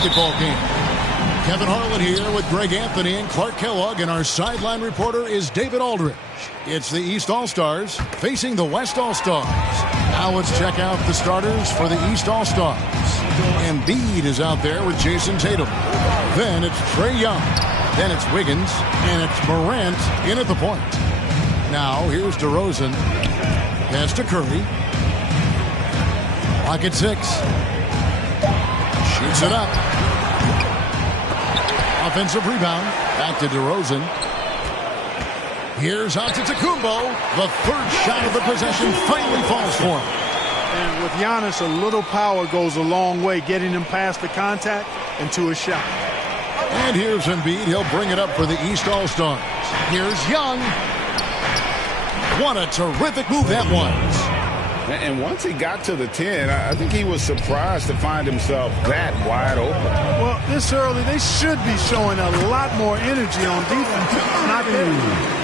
basketball game. Kevin Harlan here with Greg Anthony and Clark Kellogg, and our sideline reporter is David Aldridge. It's the East All-Stars facing the West All-Stars. Now let's check out the starters for the East All-Stars. Embiid is out there with Jason Tatum. Then it's Trae Young. Then it's Wiggins. And it's Morant in at the point. Now here's DeRozan. Pass to Curry. Clock at 6. Shoots it up. Offensive rebound. Back to DeRozan. Here's Antetokounmpo. The third shot of the possession finally falls for him. And with Giannis, a little power goes a long way, getting him past the contact and to a shot. And here's Embiid. He'll bring it up for the East All-Stars. Here's Young. What a terrific move that was. And once he got to the 10, I think he was surprised to find himself that wide open. Well, this early, they should be showing a lot more energy on defense. Not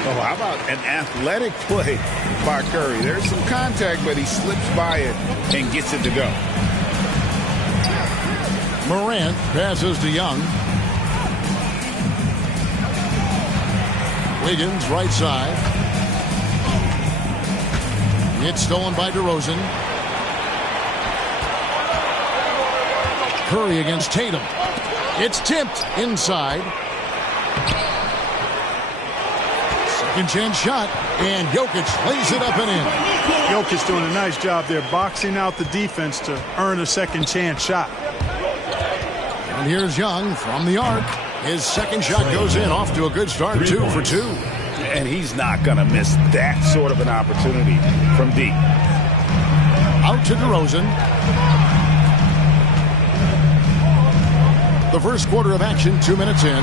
Oh, how about an athletic play by Curry? There's some contact, but he slips by it and gets it to go. Morant passes to Young. Wiggins, right side. It's stolen by DeRozan. Curry against Tatum. It's tipped inside. Second chance shot, and Jokic lays it up and in. Jokic doing a nice job there, boxing out the defense to earn a second chance shot. And here's Young from the arc. His second shot goes in, off to a good start, 2 for 2. And he's not going to miss that sort of an opportunity from deep. Out to DeRozan. The first quarter of action, 2 minutes in.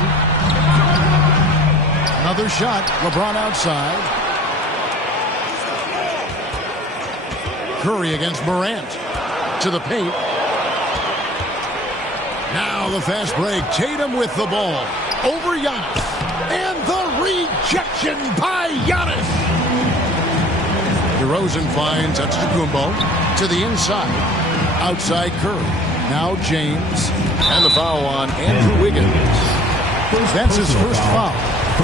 Another shot, LeBron outside. Curry against Morant. To the paint. Now the fast break. Tatum with the ball. Over Giannis. And the rejection by Giannis. DeRozan finds Antetokounmpo to the inside. Outside Curry. Now James. And the foul on Andrew Wiggins. That's his first foul.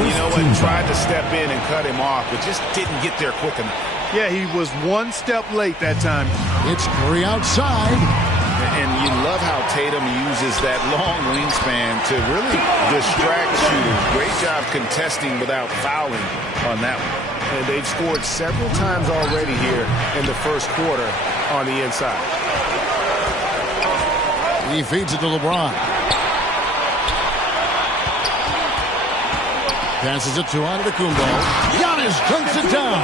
You know what? Tried to step in and cut him off, but just didn't get there quick enough. Yeah, he was one step late that time. It's Curry outside. And you love how Tatum uses that long wingspan to really distract shooters. Great job contesting without fouling on that one. And they've scored several times already here in the first quarter on the inside. He feeds it to LeBron. Passes it to Antetokounmpo. Giannis dunks it down.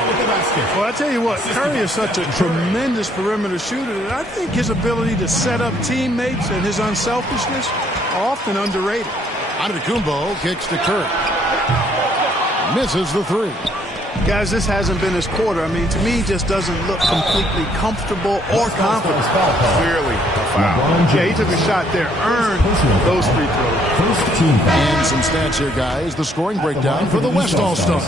Well, I tell you what, Curry is such a tremendous perimeter shooter that I think his ability to set up teammates and his unselfishness are often underrated. Antetokounmpo kicks to Curry. Misses the 3. Guys, this hasn't been his quarter. I mean, to me, he just doesn't look completely comfortable or confident. Clearly a foul. Yeah, he took a shot there, earned those free throws. And some stats here, guys. The scoring breakdown for the West All-Stars.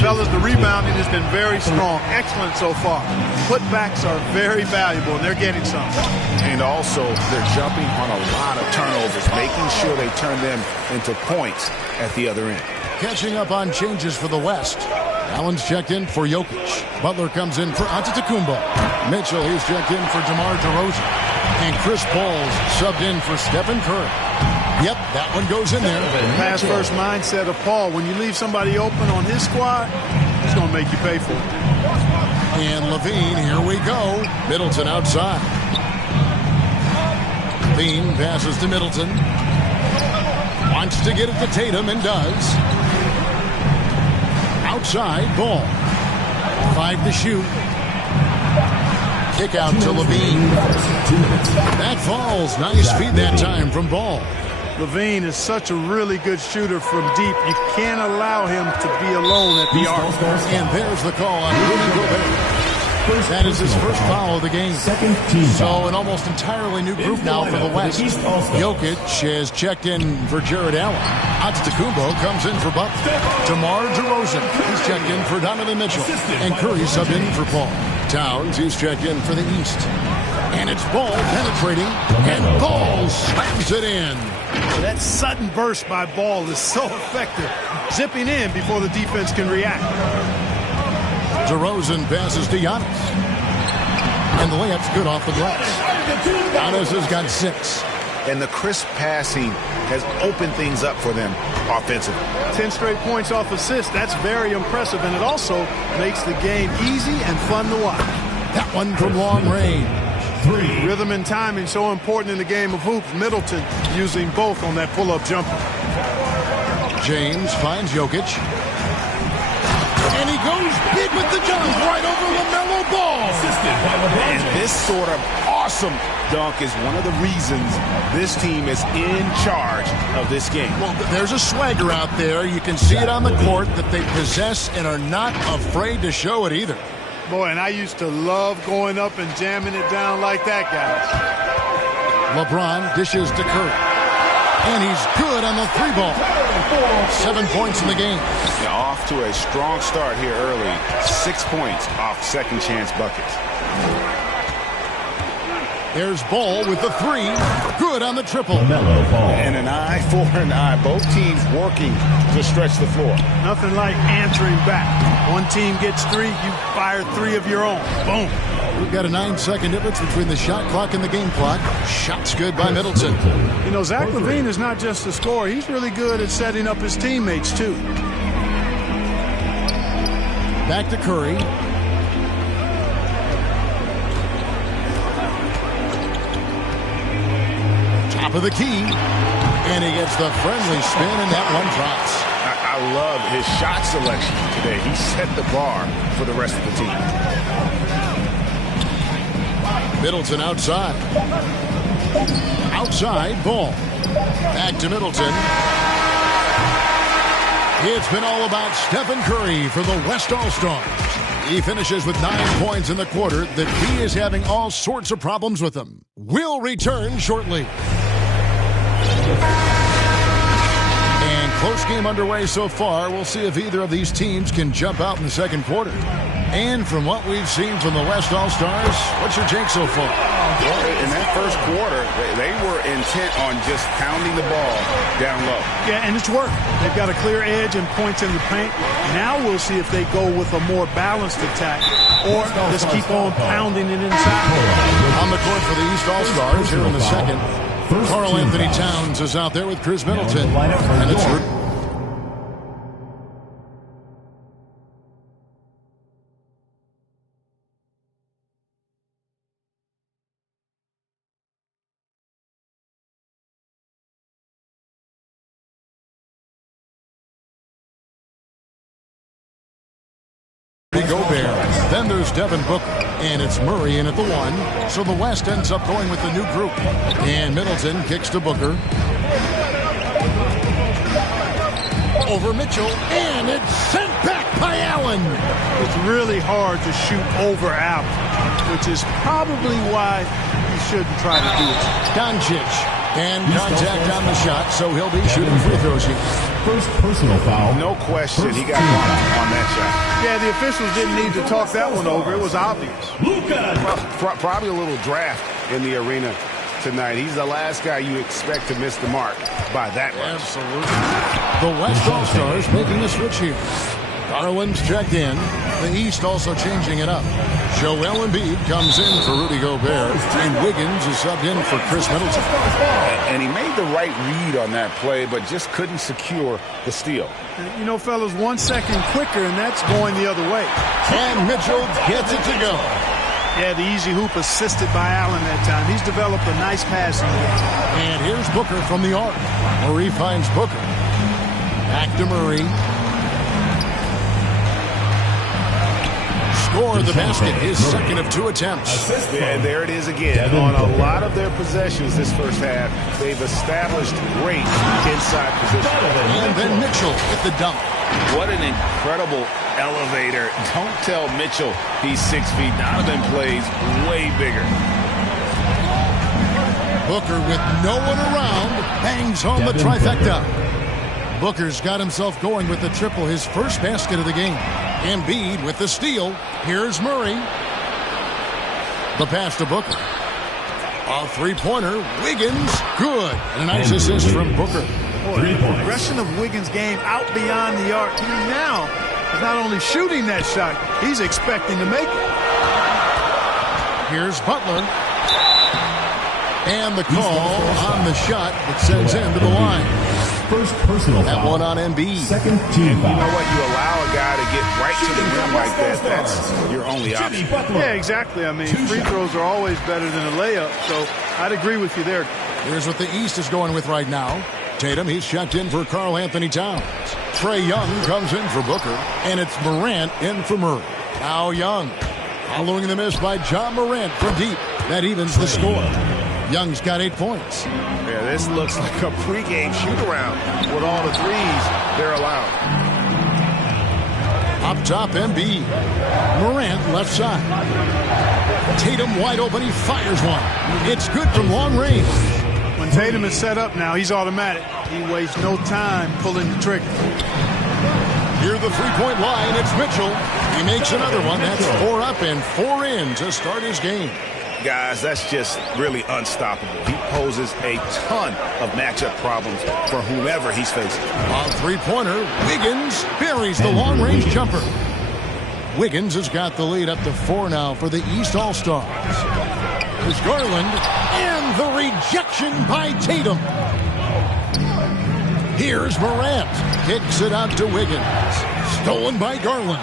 Fellas, the rebounding has been very strong. Excellent so far. Putbacks are very valuable, and they're getting some. And also, they're jumping on a lot of turnovers, making sure they turn them into points at the other end. Catching up on changes for the West. Allen's checked in for Jokic. Butler comes in for Antetokounmpo. Mitchell, he's checked in for DeMar DeRozan. And Chris Paul's subbed in for Stephen Curry. Yep, that one goes in there. Pass first mindset of Paul. When you leave somebody open on his squad, it's going to make you pay for it. And Levine, here we go. Middleton outside. Levine passes to Middleton. Wants to get it to Tatum and does. Outside, Ball. 5 to shoot. Kick out to Levine. That falls. Nice feed that time from Ball. Levine is such a really good shooter from deep. You can't allow him to be alone at the arc. And there's the call on Rudy Gobert. That is his first foul of the game. So an almost entirely new group now for the West. Jokic has checked in for Jared Allen. Antetokounmpo comes in for Butler. DeMar DeRozan, he's checked in for Donovan Mitchell. And Curry subbed in for Paul. Towns, he's checked in for the East. And it's Ball penetrating, and Ball slams it in. That sudden burst by Ball is so effective, zipping in before the defense can react. DeRozan passes to Giannis. And the layup's good off the glass. Giannis has got 6. And the crisp passing has opened things up for them offensively. 10 straight points off assists. That's very impressive, and it also makes the game easy and fun to watch. That one from long range. 3. Rhythm and timing so important in the game of hoops. Middleton using both on that pull-up jumper. James finds Jokic. And he goes big with the dunk right over LaMelo Ball. And this sort of awesome dunk is one of the reasons this team is in charge of this game. Well, there's a swagger out there. You can see it on the court that they possess and are not afraid to show it either. Boy, and I used to love going up and jamming it down like that, guys. LeBron dishes to Curry. And he's good on the 3-ball. 7 points in the game. Yeah, off to a strong start here early. 6 points off second chance buckets. There's Ball with the 3. Good on the triple. And an eye for an eye. Both teams working to stretch the floor. Nothing like answering back. One team gets 3, you fire 3 of your own. Boom. We've got a 9-second difference between the shot clock and the game clock. Shots good by Middleton. You know, Zach LaVine is not just a scorer. He's really good at setting up his teammates, too. Back to Curry. Top of the key. And he gets the friendly spin, and that one drops. I love his shot selection today. He set the bar for the rest of the team. Middleton outside. Outside, Ball. Back to Middleton. It's been all about Stephen Curry for the West All-Stars. He finishes with 9 points in the quarter. The D is having all sorts of problems with him. We'll return shortly. And close game underway so far. We'll see if either of these teams can jump out in the second quarter. And from what we've seen from the West All-Stars, what's your take so far? Well, in that first quarter, they were intent on just pounding the ball down low. Yeah, and it's worked. They've got a clear edge and points in the paint. Now we'll see if they go with a more balanced attack or just keep on pounding it inside. On the court for the East All-Stars here in the second. Karl Anthony Towns is out there with Chris Middleton. And it's Gobert. Then there's Devin Booker, and it's Murray in at the 1. So the West ends up going with the new group. And Middleton kicks to Booker. Over Mitchell, and it's sent back by Allen. It's really hard to shoot over Allen, which is probably why you shouldn't try to do it. Doncic. And contact on the shot, so he'll be shooting free throws here. First personal foul. No question, he got bumped on that shot. Yeah, the officials didn't need to talk that one over. It was obvious. Probably a little draft in the arena tonight. He's the last guy you expect to miss the mark by that much. Absolutely. The West All-Stars making the switch here. Garland's checked in. The East also changing it up. Joel Embiid comes in for Rudy Gobert, and Wiggins is subbed in for Chris Middleton. And he made the right read on that play, but just couldn't secure the steal. You know, fellas, 1 second quicker, and that's going the other way. And Mitchell gets it to go. Yeah, the easy hoop assisted by Allen that time. He's developed a nice passing game. And here's Booker from the arc. Murray finds Booker. Back to Murray. Scored the basket, his second of 2 attempts. And there it is again. On a lot of their possessions this first half, they've established great inside position. And then Mitchell with the dunk. What an incredible elevator. Don't tell Mitchell he's 6 feet. Donovan plays way bigger. Booker with no one around bangs home the trifecta. Booker's got himself going with the triple, his first basket of the game. Embiid with the steal. Here's Murray. The pass to Booker. A three-pointer. Wiggins. Good. And a nice assist from Booker. Boy, the progression of Wiggins' game out beyond the arc. He now is not only shooting that shot, he's expecting to make it. Here's Butler. And the call on the shot that sends him to the line. First personal That foul. one on Embiid. Second team foul. You know what? You allow a guy to get right to the rim like that. That's your only option. Yeah, exactly. I mean, free throws are always better than a layup, so I'd agree with you there. Here's what the East is going with right now. Tatum, he's checked in for Karl Anthony Towns. Trae Young comes in for Booker. And it's Morant in for Murray. Now Young. Following the miss by John Morant from deep. That evens the score. Young's got 8 points. Yeah, this looks like a pregame shoot-around with all the threes they're allowed. Up top, Embiid. Morant left side. Tatum wide open. He fires one. It's good from long range. When Tatum is set up now, he's automatic. He wastes no time pulling the trigger. Near the three-point line, it's Mitchell. He makes another one. That's 4 up and 4 in to start his game. Guys, that's just really unstoppable. He poses a ton of matchup problems for whomever he's facing. On three-pointer, Wiggins buries the long-range jumper. Wiggins has got the lead up to 4 now for the East All-Stars. There's Garland, and the rejection by Tatum. Here's Morant. Kicks it out to Wiggins. Stolen by Garland.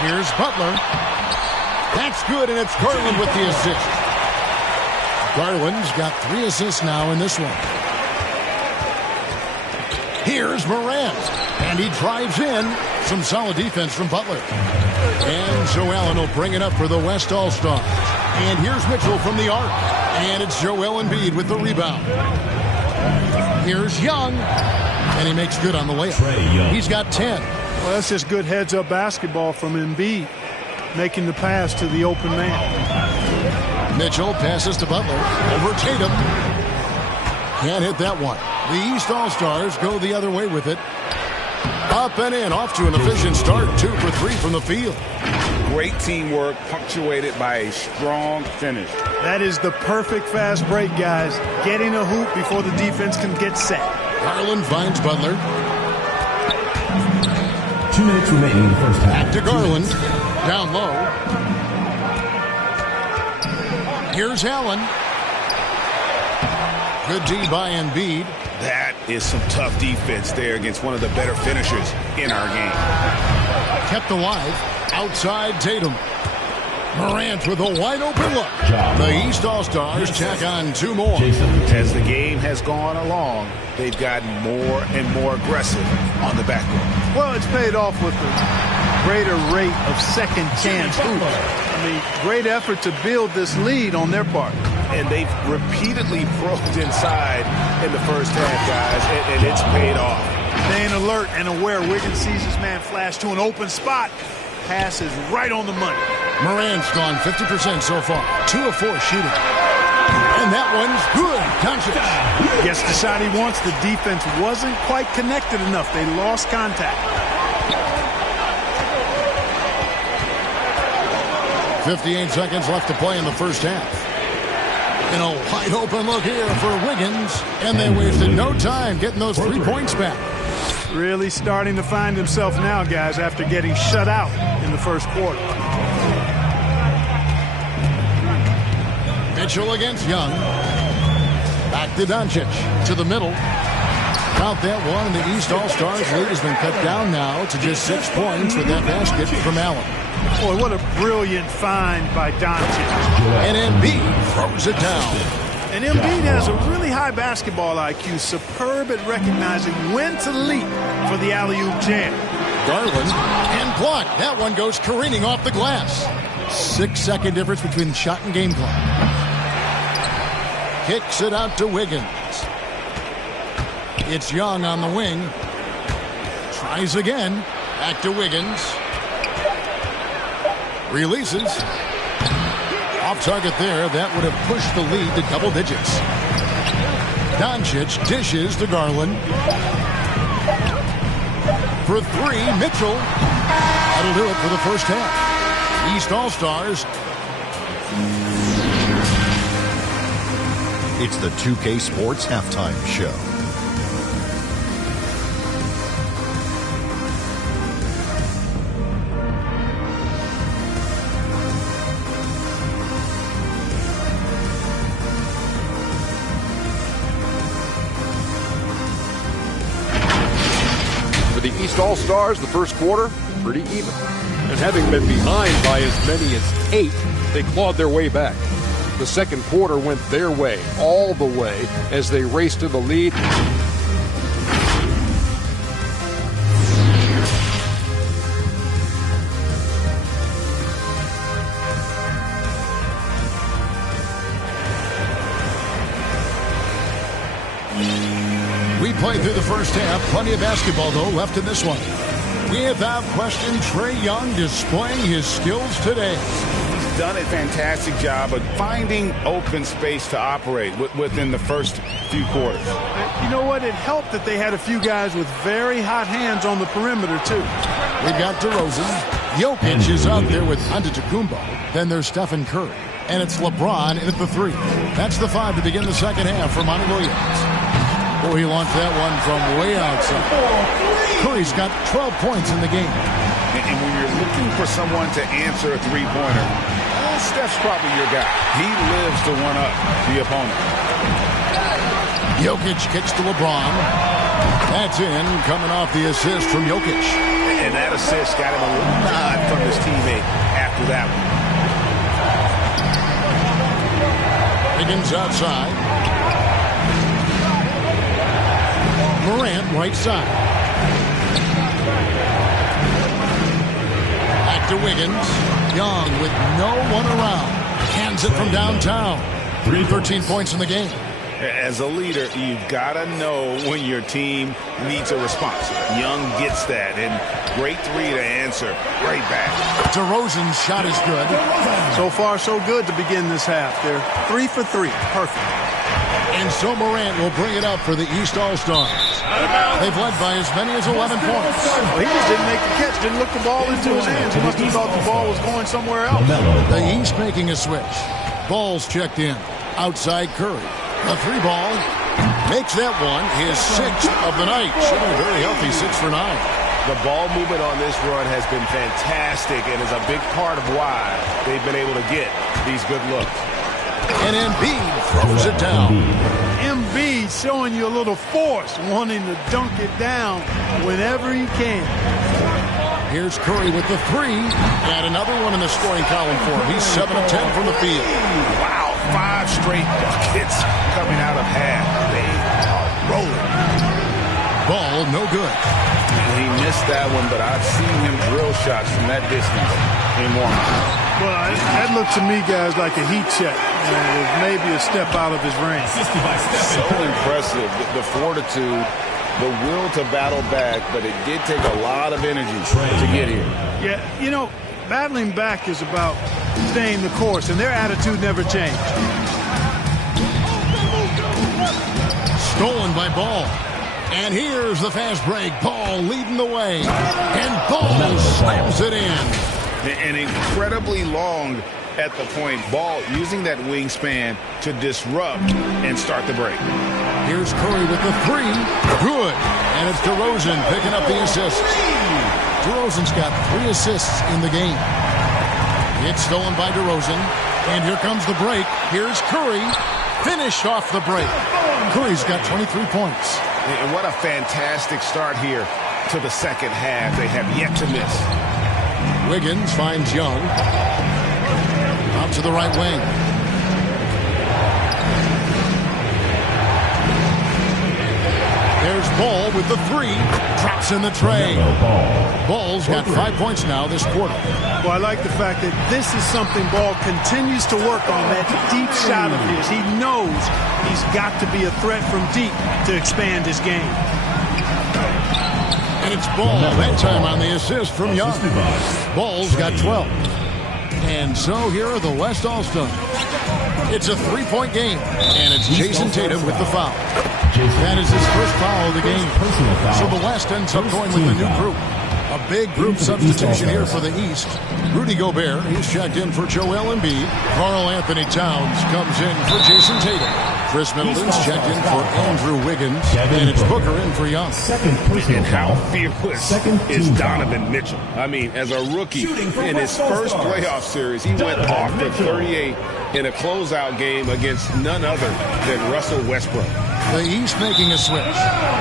Here's Butler. That's good, and it's Garland with the assist. Garland's got 3 assists now in this one. Here's Morant, and he drives in. Some solid defense from Butler. And Joe Allen will bring it up for the West All-Stars. And here's Mitchell from the arc. And it's Joel Embiid with the rebound. Here's Young, and he makes good on the layup. He's got 10. Well, that's just good heads-up basketball from Embiid, making the pass to the open man. Mitchell passes to Butler. Over Tatum. Can't hit that one. The East All-Stars go the other way with it. Up and in. Off to an efficient start. 2 for 3 from the field. Great teamwork punctuated by a strong finish. That is the perfect fast break, guys. Getting a hoop before the defense can get set. Garland finds Butler. 2 minutes remaining in the first half. Back to Garland. Down low. Here's Allen. Good D by Embiid. That is some tough defense there against one of the better finishers in our game. Kept alive. Outside Tatum. Morant with a wide open look. The East All-Stars tack on 2 more. As the game has gone along, they've gotten more and more aggressive on the backcourt. Well, it's paid off with a greater rate of second chance hoops. I mean, great effort to build this lead on their part. And they've repeatedly probed inside in the first half, guys, and it's paid off. Staying alert and aware. Wiggins sees his man flash to an open spot. Pass is right on the money. Morant's gone 50% so far. 2 of 4 shooting. And that one's good. Doncic. Gets the shot he wants. The defense wasn't quite connected enough. They lost contact. 58 seconds left to play in the first half. And a wide open look here for Wiggins. And they wasted no time getting those 3 points back. Really starting to find himself now, guys, after getting shut out in the first quarter. Mitchell against Young. Back to Doncic. To the middle. Count that one, and the East All-Stars lead has been cut down now to just 6 points with that basket from Allen. Boy, what a brilliant find by Doncic. And Embiid throws it down. And Embiid has a really high basketball IQ, superb at recognizing when to leap for the alley-oop jam. Garland and blocked. That one goes careening off the glass. 6-second difference between shot and game clock. Kicks it out to Wiggins. It's Young on the wing. Tries again. Back to Wiggins. Releases. Off target there. That would have pushed the lead to double digits. Doncic dishes to Garland. For 3, Mitchell. That'll do it for the first half. East All-Stars It's the 2K Sports Halftime Show. For the East All-Stars, the first quarter, pretty even. And having been behind by as many as 8, they clawed their way back. The second quarter went their way, all the way, as they raced to the lead. We played through the first half. Plenty of basketball, though, left in this one. Without question, Trae Young displaying his skills today. He's done a fantastic job of finding open space to operate within the first few quarters. You know what? It helped that they had a few guys with very hot hands on the perimeter, too. We've got DeRozan. Jokic is out there with Antetokounmpo. Then there's Stephen Curry. And it's LeBron in at the 3. That's the 5 to begin the second half for Monty Williams. Oh, he launched that one from way outside. Curry's got 12 points in the game. And when you're looking for someone to answer a three-pointer, Steph's probably your guy. He lives to one-up the opponent. Jokic kicks to LeBron. That's in, coming off the assist from Jokic. And that assist got him a little nod from his teammate after that one. Higgins outside. Morant right side. Back to Wiggins. Young with no one around. Hands it from downtown. 13 points in the game. As a leader, you've got to know when your team needs a response. Young gets that, and great 3 to answer right back. DeRozan's shot is good. So far, so good to begin this half. They're 3 for 3. Perfect. And so Morant will bring it up for the East All-Stars. They've led by as many as 11 points. Well, he just didn't make the catch, didn't look the ball into his hands. He must have thought the ball was going somewhere else. The East making a switch. Ball's checked in. Outside Curry. A 3 ball. Makes that one his 6th of the night. Shooting very healthy 6 for 9. The ball movement on this run has been fantastic and is a big part of why they've been able to get these good looks. And Embiid throws it down. Embiid showing you a little force, wanting to dunk it down whenever he can. Here's Curry with the 3. And another one in the scoring column for him. He's 7 of 10 from the field. Wow, 5 straight buckets coming out of half. They are rolling. Ball no good. He missed that one, but I've seen him drill shots from that distance in warm-up. Well, that looked to me, guys, like a heat check. And maybe a step out of his range. So impressive, the fortitude, the will to battle back, but it did take a lot of energy to get here. Yeah, you know, battling back is about staying the course, and their attitude never changed. Stolen by Ball. And here's the fast break. Ball leading the way. And Ball slams it in. And incredibly long at the point. Ball using that wingspan to disrupt and start the break. Here's Curry with the 3. Good. And it's DeRozan picking up the assist. DeRozan's got 3 assists in the game. It's stolen by DeRozan. And here comes the break. Here's Curry. Finished off the break. Curry's got 23 points. And what a fantastic start here to the second half. They have yet to miss. Wiggins finds Young. Out to the right wing. There's Ball with the 3. Drops in the tray. Ball's got 5 points now this quarter. Well, I like the fact that this is something Ball continues to work on, that deep shot of his. He knows he's got to be a threat from deep to expand his game. And it's Ball that time on the assist from Young. Ball's got 12. And so here are the West All-Stars. It's a 3-point game, and it's Jason Tatum with the foul. That is his first foul of the game. So the West ends up going with the new group. A big group substitution here for the East. Rudy Gobert, he's checked in for Joel Embiid. Karl Anthony Towns comes in for Jason Tatum. Chris Middleton's checked in for Andrew Wiggins. And it's Booker in for Young. And how fearless is Donovan Mitchell? I mean, as a rookie in his first playoff series, he went off for 38 in a closeout game against none other than Russell Westbrook. The East making a switch.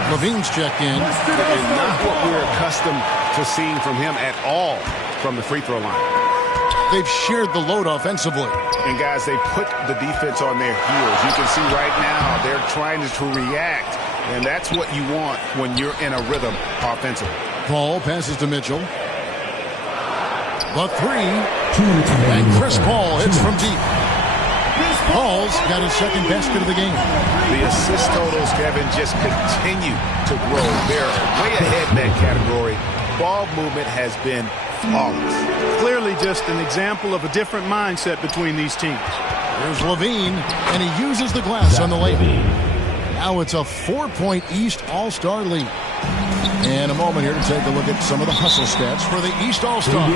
Levine's checked in. And not what we're accustomed to seeing from him at all from the free throw line. They've shared the load offensively. And, guys, they put the defense on their heels. You can see right now they're trying to react, and that's what you want when you're in a rhythm offensively. Paul passes to Mitchell. The three. And Chris Paul hits from deep. Paul's got his second basket of the game. The assist totals, Kevin, just continue to grow. They're way ahead in that category. Ball movement has been flawless. Clearly just an example of a different mindset between these teams. There's Levine, and he uses the glass on the layup. Now it's a 4-point East All-Star lead. And a moment here to take a look at some of the hustle stats for the East All-Stars.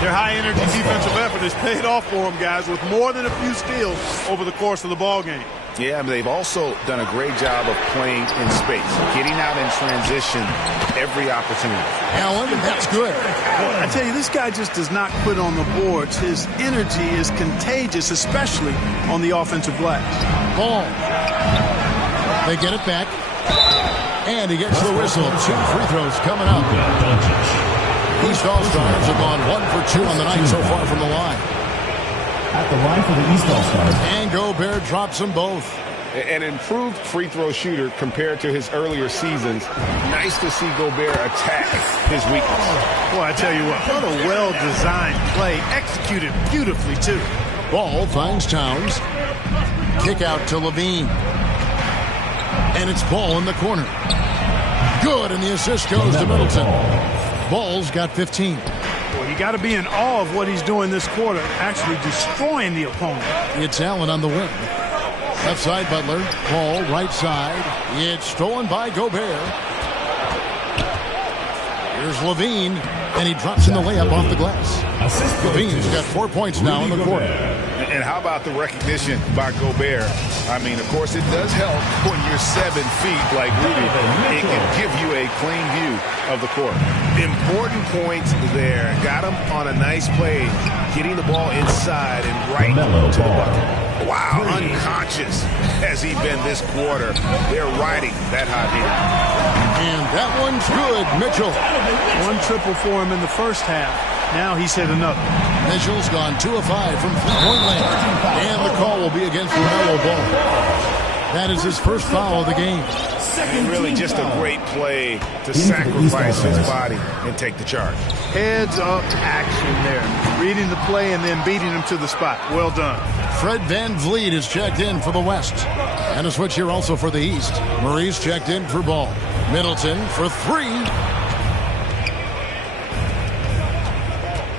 Their high-energy defensive effort has paid off for them, guys, with more than a few steals over the course of the ballgame. Yeah, but they've also done a great job of playing in space, getting out in transition every opportunity. Allen, that's good. I tell you, this guy just does not quit on the boards. His energy is contagious, especially on the offensive glass. Ball. They get it back. And he gets the whistle. 2 free throws coming up. East All-Stars have gone 1 for 2 on the night so far from the line. At the line for the East All-Stars. And Gobert drops them both. An improved free throw shooter compared to his earlier seasons. Nice to see Gobert attack his weakness. Boy, I tell you what a well-designed play. Executed beautifully, too. Ball finds Towns. Kick out to Levine. And it's Ball in the corner. Good, and the assist goes to Middleton. Ball's got 15. Well, you got to be in awe of what he's doing this quarter, actually destroying the opponent. It's Allen on the wing. Left side, Butler. Ball, right side. It's stolen by Gobert. Here's Levine, and he drops in the layup off the glass. Levine's got 4 points now in the quarter. And how about the recognition by Gobert? I mean, of course, it does help when you're 7 feet like Rudy. It can give you a clean view of the court. Important points there. Got him on a nice play, getting the ball inside and right to the bucket. Wow, unconscious has he been this quarter. They're riding that hot heat. And that one's good. Mitchell. 1 triple for him in the first half. Now he's hit another. Mitchell's gone 2 of 5 from three-point land. And the call will be against LaMelo Ball. That is his first foul of the game. And really just a great play to sacrifice his body and take the charge. Heads-up action there. Reading the play and then beating him to the spot. Well done. Fred VanVleet is checked in for the West. And a switch here also for the East. Murray's checked in for Ball. Middleton for 3.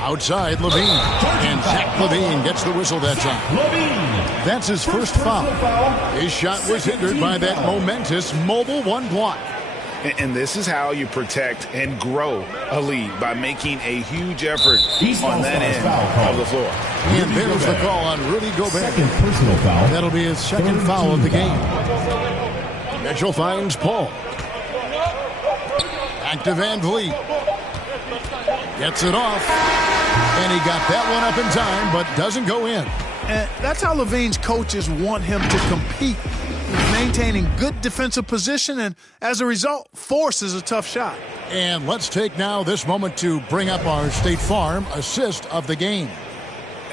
Outside, Levine. And Zach Levine gets the whistle that time. That's his first foul. His shot was hindered by that momentous mobile 1 block. And this is how you protect and grow a lead, by making a huge effort on that end of the floor. And there's the call on Rudy Gobert. Second personal foul. That'll be his second foul of the game. Mitchell finds Paul. Back to VanVleet. Gets it off. And he got that one up in time, but doesn't go in. And that's how Levine's coaches want him to compete. He's maintaining good defensive position and, as a result, forces a tough shot. And let's take now this moment to bring up our State Farm assist of the game.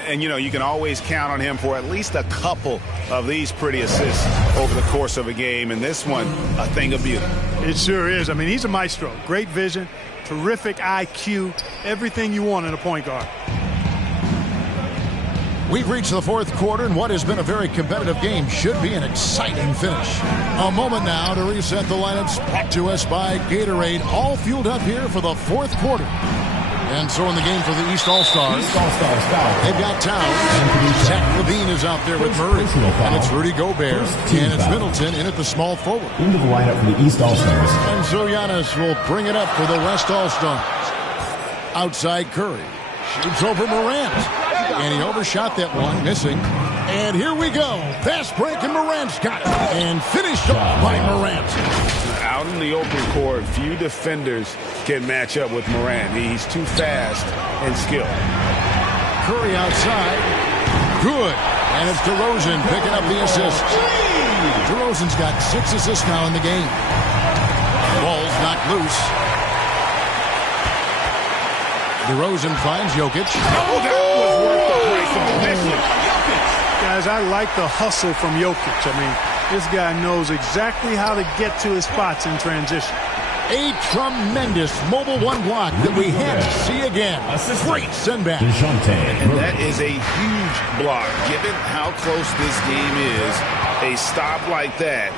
And, you know, you can always count on him for at least a couple of these pretty assists over the course of a game. And this one, a thing of beauty. It sure is. I mean, he's a maestro. Great vision, terrific IQ, everything you want in a point guard. We've reached the 4th quarter, and what has been a very competitive game should be an exciting finish. A moment now to reset the lineups, brought to us by Gatorade, all fueled up here for the 4th quarter. And so in the game for the East All-Stars, they've got Towns. Zach Levine is out there with Murray. And it's Rudy Gobert. And it's Middleton in at the small forward. Into the lineup for the East All-Stars. And so Giannis will bring it up for the West All-Stars. Outside Curry. Shoots over Morant. And he overshot that one, missing. And here we go. Fast break, and Morant's got it. And finished off by Morant. Out in the open court, few defenders can match up with Morant. He's too fast and skilled. Curry outside. Good. And it's DeRozan picking up the assist. DeRozan's got 6 assists now in the game. Ball's knocked loose. DeRozan finds Jokic. Oh, that was worth the price of admission. Guys, I like the hustle from Jokic. I mean, this guy knows exactly how to get to his spots in transition. A tremendous mobile one block that we had to see again. Great send back. And that is a huge block. Given how close this game is, a stop like that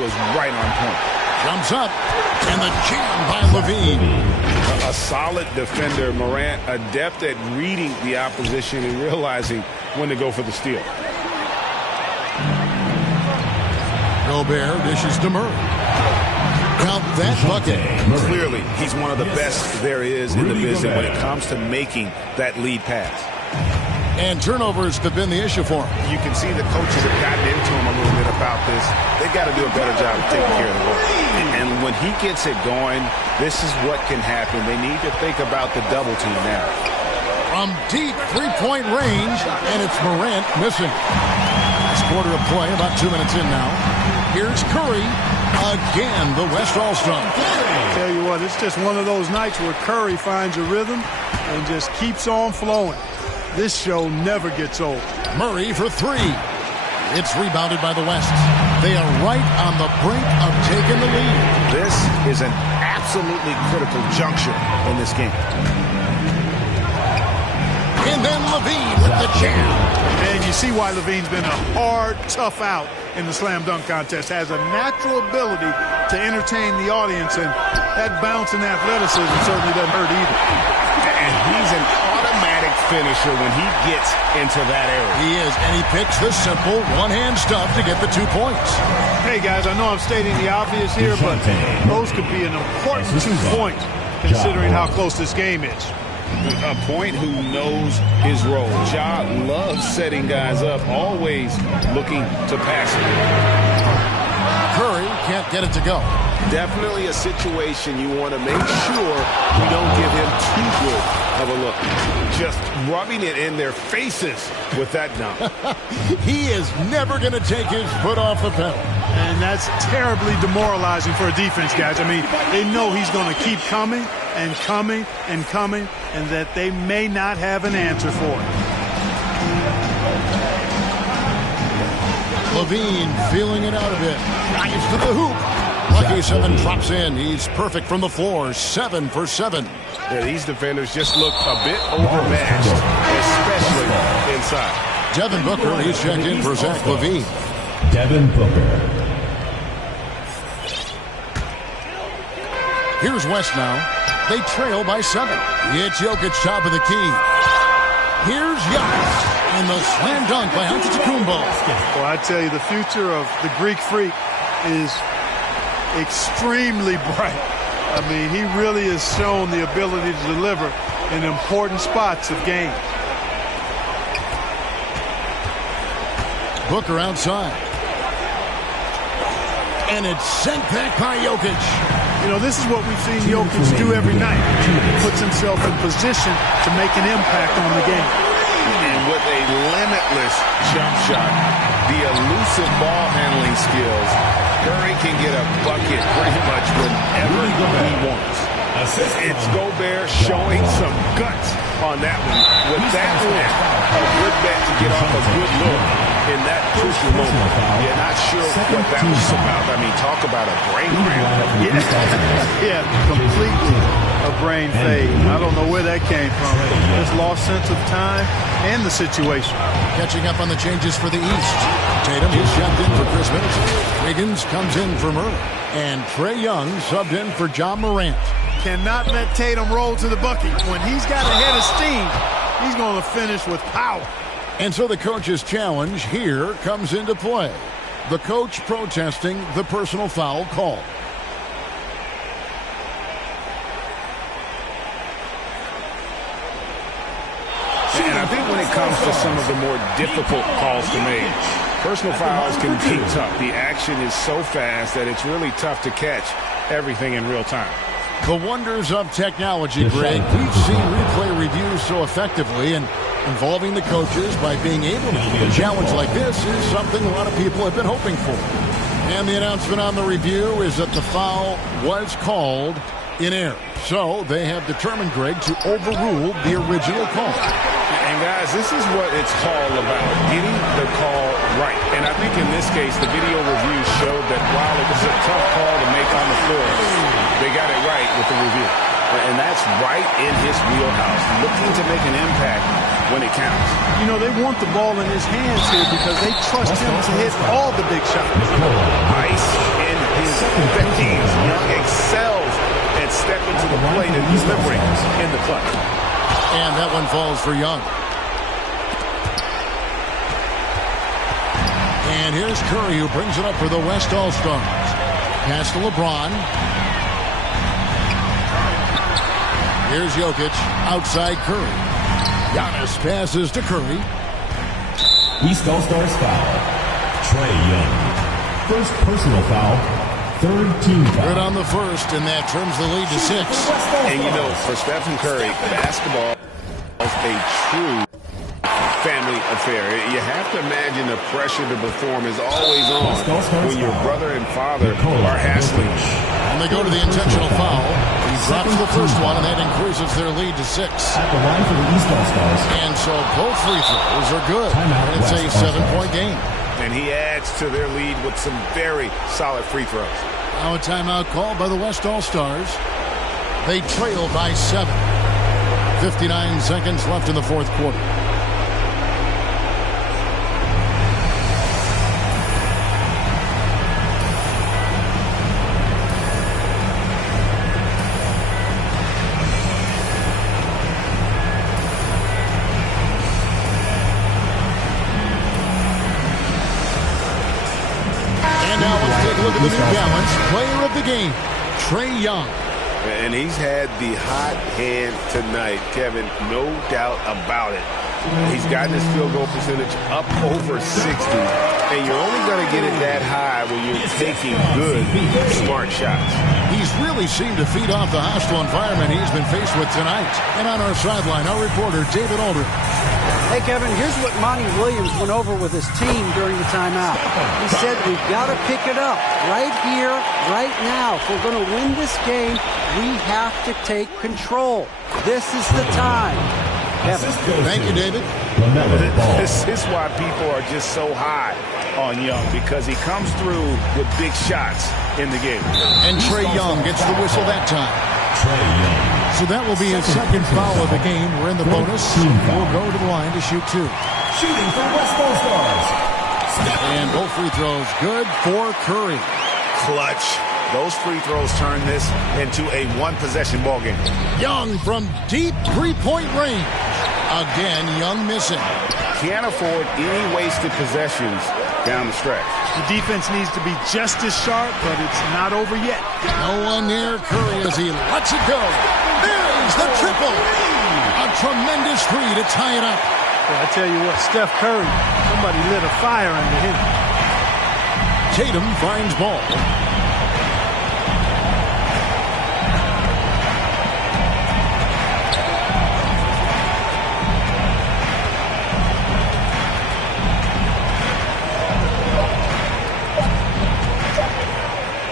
was right on point. Jumps up, and the jam by Levine. A solid defender, Morant, adept at reading the opposition and realizing when to go for the steal. Gobert dishes to Murray. Count that bucket. Clearly, he's one of the best there is in the business when it comes to making that lead pass. And turnovers have been the issue for him. You can see the coaches have gotten into him a little bit about this. They've got to do a better job of taking care of the ball. And when he gets it going, this is what can happen. They need to think about the double team now. From deep three-point range, and it's Morant missing. This quarter of play, about 2 minutes in now. Here's Curry. Again, the West All-Star. Tell you what, it's just one of those nights where Curry finds a rhythm and just keeps on flowing. This show never gets old. Murray for 3. It's rebounded by the West. They are right on the brink of taking the lead. This is an absolutely critical juncture in this game. And then Levine with the jam. And you see why Levine's been a hard, tough out in the slam dunk contest. Has a natural ability to entertain the audience, and that bounce and athleticism certainly doesn't hurt either. And he's an automatic finisher when he gets into that area. He is, and he picks the simple one-hand stuff to get the 2 points. Hey, guys, I know I'm stating the obvious here, but those could be an important 2 points considering how close this game is. A point who knows his role. Ja loves setting guys up, always looking to pass it. Curry can't get it to go. Definitely a situation you want to make sure you don't give him too good of a look. Just rubbing it in their faces with that dunk. He is never going to take his foot off the pedal. And that's terribly demoralizing for a defense, guys. I mean, they know he's going to keep coming and coming and coming, and that they may not have an answer for it. Levine feeling it out a bit. Drives to the hoop. Lucky 7 drops in. He's perfect from the floor. 7 for 7. Yeah, these defenders just look a bit overmatched, especially inside. Devin Booker, he's checked in for Zach LaVine. Devin Booker. Here's West now. They trail by 7. It's Jokic top of the key. Here's Giannis. And the slam dunk by Antetokounmpo. Well, I tell you, the future of the Greek Freak is extremely bright. I mean, he really has shown the ability to deliver in important spots of game. Booker outside. And it's sent back by Jokic. You know, this is what we've seen Jokic do every night. He puts himself in position to make an impact on the game. And with a limitless jump shot, the elusive ball handling skills, Curry can get a bucket pretty much whenever he wants. It's Gobert showing some guts on that one. With that win, a good bet to get off a good look in that crucial moment. Yeah, not sure what that was about. I mean, talk about a brain cramp. Yeah, completely a brain fade. I don't know where that came from. Just lost sense of time and the situation. Catching up on the changes for the East. Tatum is shoved in for Chris Middleton. Wiggins comes in for Murray. And Trae Young subbed in for John Morant. Cannot let Tatum roll to the bucket. When he's got a head of steam, he's going to finish with power. And so the coach's challenge here comes into play. The coach protesting the personal foul call. comes to some of the more difficult calls to make. Personal fouls can be tough. The action is so fast that it's really tough to catch everything in real time. The wonders of technology, Greg. We've seen replay reviews so effectively, and involving the coaches by being able to do a challenge like this is something a lot of people have been hoping for. And the announcement on the review is that the foul was called in error. So they have determined, Greg, to overrule the original call. And guys, this is what it's all about, getting the call right. And I think in this case, the video review showed that while it was a tough call to make on the floor, they got it right with the review. And that's right in his wheelhouse, looking to make an impact when it counts. You know, they want the ball in his hands here because they trust him to hit all the big shots. Ice in his 50s. Young excels at stepping to the plate and delivering in the clutch. And that one falls for Young. And here's Curry, who brings it up for the West All-Stars. Pass to LeBron. Here's Jokic, outside Curry. Giannis passes to Curry. East All-Stars foul. Trae Young. First personal foul. Third team foul. Good on the first, and that turns the lead to 6. And you know, for Stephen Curry, basketball is a true family affair. You have to imagine the pressure to perform is always on when your brother and father are hassling. And they go to the intentional foul. He drops the first one, and that increases their lead to 6. At the line for the East All-Stars. And so both free throws are good. And it's a 7-point game. And he adds to their lead with some very solid free throws. Now a timeout called by the West All-Stars. They trail by 7. 59 seconds left in the fourth quarter. Look at the New Balance player of the game, Trae Young. And he's had the hot hand tonight, Kevin, no doubt about it. He's gotten his field goal percentage up over 60, and you're only going to get it that high when you're taking good, smart shots. He's really seemed to feed off the hostile environment he's been faced with tonight. And on our sideline, our reporter, David Aldridge. Hey, Kevin, here's what Monty Williams went over with his team during the timeout. He said, we've got to pick it up right here, right now. If we're going to win this game, we have to take control. This is the time. Kevin. Thank you, David. This is why people are just so high on Young, because he comes through with big shots in the game. And Trae Young gets the whistle that time. So that will be his second foul of the game. We're in the bonus. We'll go to the line to shoot 2. Shooting for West All-Stars. And both free throws good for Curry. Clutch. Those free throws turn this into a one-possession ball game. Young from deep three-point range. Again, Young missing. Can't afford any wasted possessions down the stretch. The defense needs to be just as sharp, but it's not over yet. No one near Curry as he lets it go. There's the triple. A tremendous three to tie it up. Well, I tell you what, Steph Curry, somebody lit a fire under him. Tatum finds ball.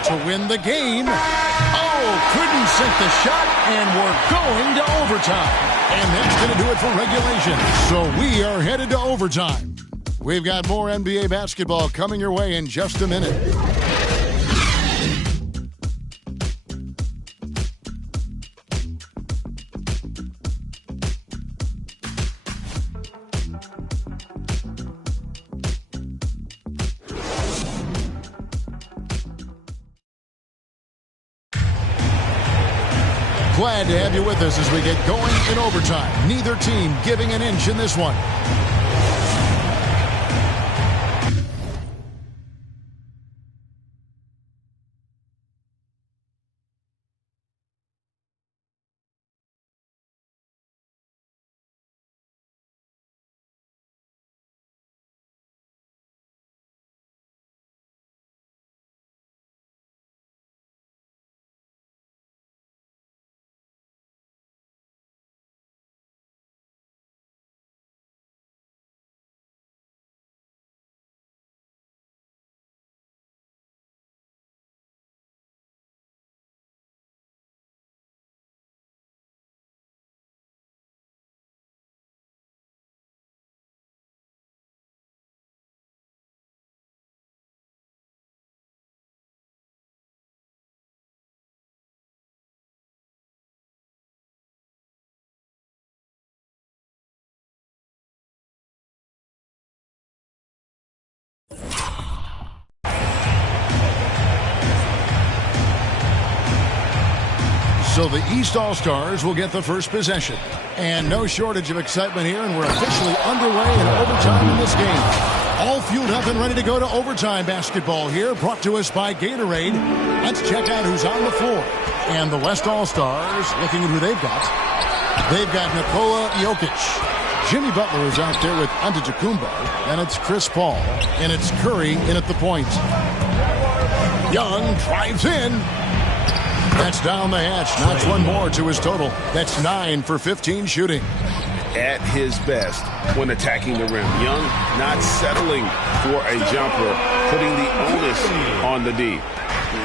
To win the game. Oh, couldn't sink the shot, and we're going to overtime. And that's going to do it for regulation. So we are headed to overtime. We've got more NBA basketball coming your way in just a minute. Glad to have you with us as we get going in overtime. Neither team giving an inch in this one. So the East All-Stars will get the first possession. And no shortage of excitement here, and we're officially underway in overtime in this game. All fueled up and ready to go to overtime basketball here, brought to us by Gatorade. Let's check out who's on the floor. And the West All-Stars, looking at who they've got. They've got Nikola Jokic. Jimmy Butler is out there with Antetokounmpo. And it's Chris Paul. And it's Curry in at the point. Young drives in. That's down the hatch. Knocks one more to his total. That's 9 for 15 shooting. At his best when attacking the rim. Young not settling for a jumper, putting the onus on the D.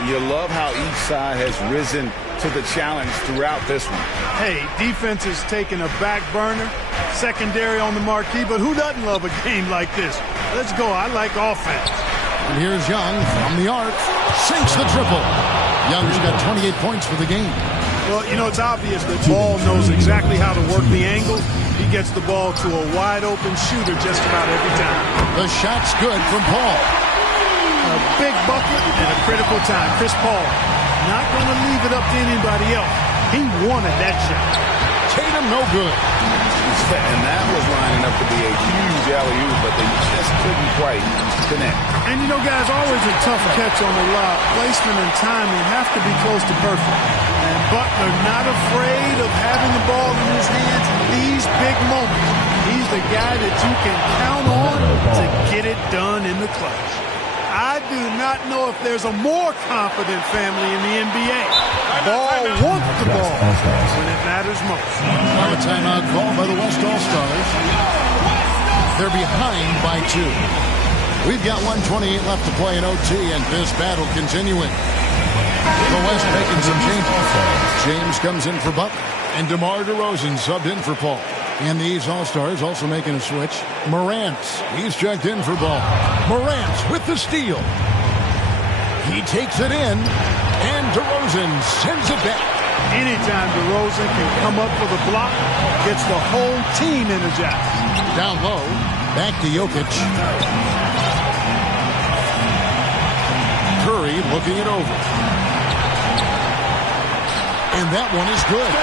You love how each side has risen to the challenge throughout this one. Hey, defense is taking a back burner, secondary on the marquee, but who doesn't love a game like this? Let's go. I like offense. And here's Young from the arc. Sinks the triple. Young's got 28 points for the game. Well, you know, it's obvious that Ball knows exactly how to work the angle. He gets the ball to a wide-open shooter just about every time. The shot's good from Paul. A big bucket at a critical time. Chris Paul not going to leave it up to anybody else. He wanted that shot. Tatum no good. And that was lining up to be a huge alley-oop, but they just couldn't quite connect. And you know, guys, always a tough catch on the lob. Placement and timing have to be close to perfect. And Butler not afraid of having the ball in his hands in these big moments. He's the guy that you can count on to get it done in the clutch. I do not know if there's a more confident family in the NBA. Ball wants the ball when it matters most. Now a timeout called by the West All-Stars. They're behind by 2. We've got 1:28 left to play in OT, and this battle continuing. The West making some changes. James comes in for Butler, and DeMar DeRozan subbed in for Paul. And these All-Stars also making a switch. Morant, he's checked in for Ball. Morant with the steal. He takes it in, and DeRozan sends it back. Anytime DeRozan can come up with a block, gets the whole team energized. Down low, back to Jokic. Curry looking it over. And that one is good.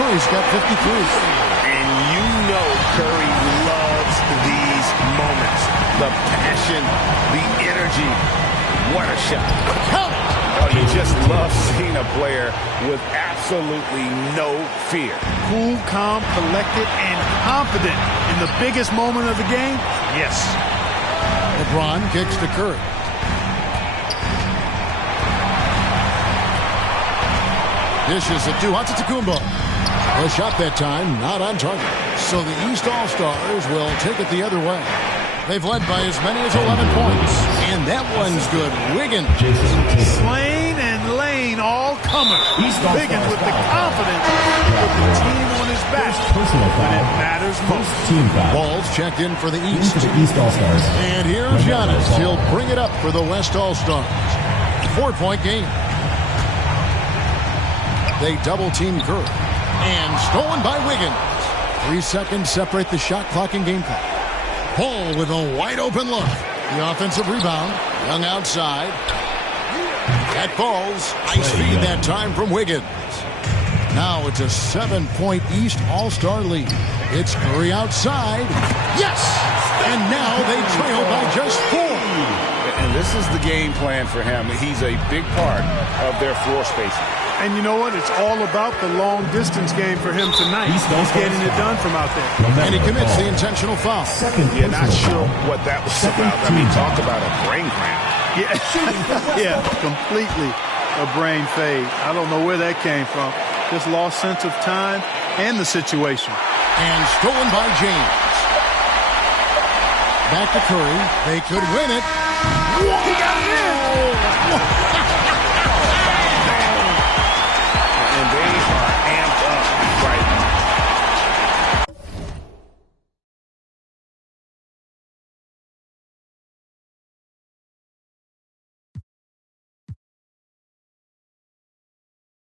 Curry's got 53. And you know Curry loves these moments. The passion, the energy. What a shot. Count. Oh, you just love seeing a player with absolutely no fear. Cool, calm, collected, and confident in the biggest moment of the game? Yes. LeBron kicks to Curry. Dishes it to Antetokounmpo. A shot that time, not on target. So the East All-Stars will take it the other way. They've led by as many as 11 points. And that one's good. Wiggins. Slain and Lane all comers. Wiggins with the confidence to put the team on his back when it matters most. Ball's checked in for the East. East All-Stars. And here's Giannis. He'll bring it up for the West All-Stars. 4-point game. They double-team Curry. And stolen by Wiggins. 3 seconds separate the shot clock and game clock. Paul with a wide-open look. The offensive rebound. Young outside. That falls. Nice feed that time from Wiggins. Now it's a 7-point East All-Star lead. It's Curry outside. Yes! And now they trail by just 4. And this is the game plan for him. He's a big part of their floor spacing. And you know what? It's all about the long-distance game for him tonight. He's getting it done from out there. And he commits the intentional foul. Yeah, not sure what that was about. I mean, talk about a brain cramp. Yeah, completely a brain fade. I don't know where that came from. Just lost sense of time and the situation. And stolen by James. back to Curry. They could win it. He got it in.